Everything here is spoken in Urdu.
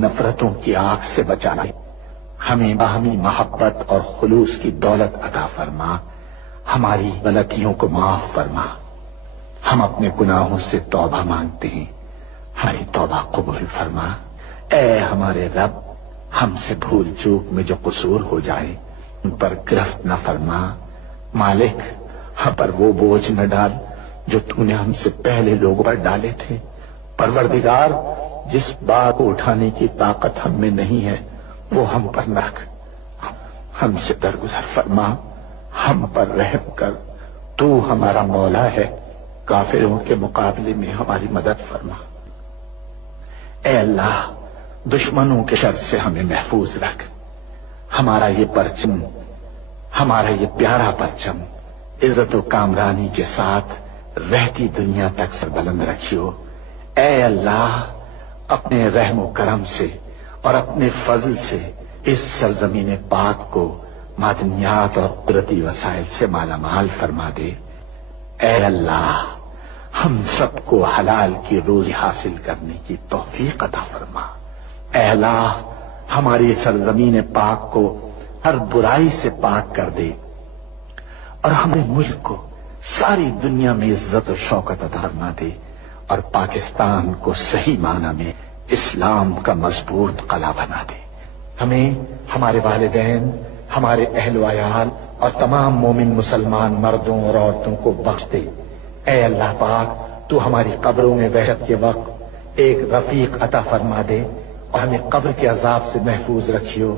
نفرتوں کی آگ سے بچانا، ہمیں باہمی محبت اور خلوص کی دولت عطا فرما، ہماری غلطیوں کو معاف فرما۔ ہم اپنے گناہوں سے توبہ مانگتے ہیں، ہماری توبہ قبول فرما۔ اے ہمارے رب، ہم سے بھول چوک میں جو قصور ہو جائے ان پر گرفت نہ فرما۔ مالک، ہم پر وہ بوجھ نہ ڈال جو تو نے ہم سے پہلے لوگوں پر ڈالے تھے۔ پروردگار، جس بات کو اٹھانے کی طاقت ہم میں نہیں ہے وہ ہم پر نہ رکھ، ہم سے درگزر فرما، ہم پر رحم کر۔ تو ہمارا مولا ہے، کافروں کے مقابلے میں ہماری مدد فرما۔ اے اللہ، دشمنوں کے شر سے ہمیں محفوظ رکھ۔ ہمارا یہ پرچم، ہمارا یہ پیارا پرچم عزت و کامرانی کے ساتھ رہتی دنیا تک سربلند رکھیو۔ اے اللہ، اپنے رحم و کرم سے اور اپنے فضل سے اس سرزمین پاک کو معدنیات اور قدرتی وسائل سے مالا مال فرما دے۔ اے اللہ، ہم سب کو حلال کی روزی حاصل کرنے کی توفیق عطا فرما۔ اے اللہ، ہماری سرزمین پاک کو ہر برائی سے پاک کر دے اور ہمیں ملک کو ساری دنیا میں عزت و شوکت عطا فرما دے، اور پاکستان کو صحیح معنی میں اسلام کا مضبوط قلعہ بنا دے۔ ہمیں، ہمارے والدین، ہمارے اہل و عیال اور تمام مومن مسلمان مردوں اور عورتوں کو بخش دے۔ اے اللہ پاک، تو ہماری قبروں میں وحشت کے وقت ایک رفیق عطا فرما دے اور ہمیں قبر کے عذاب سے محفوظ رکھیو۔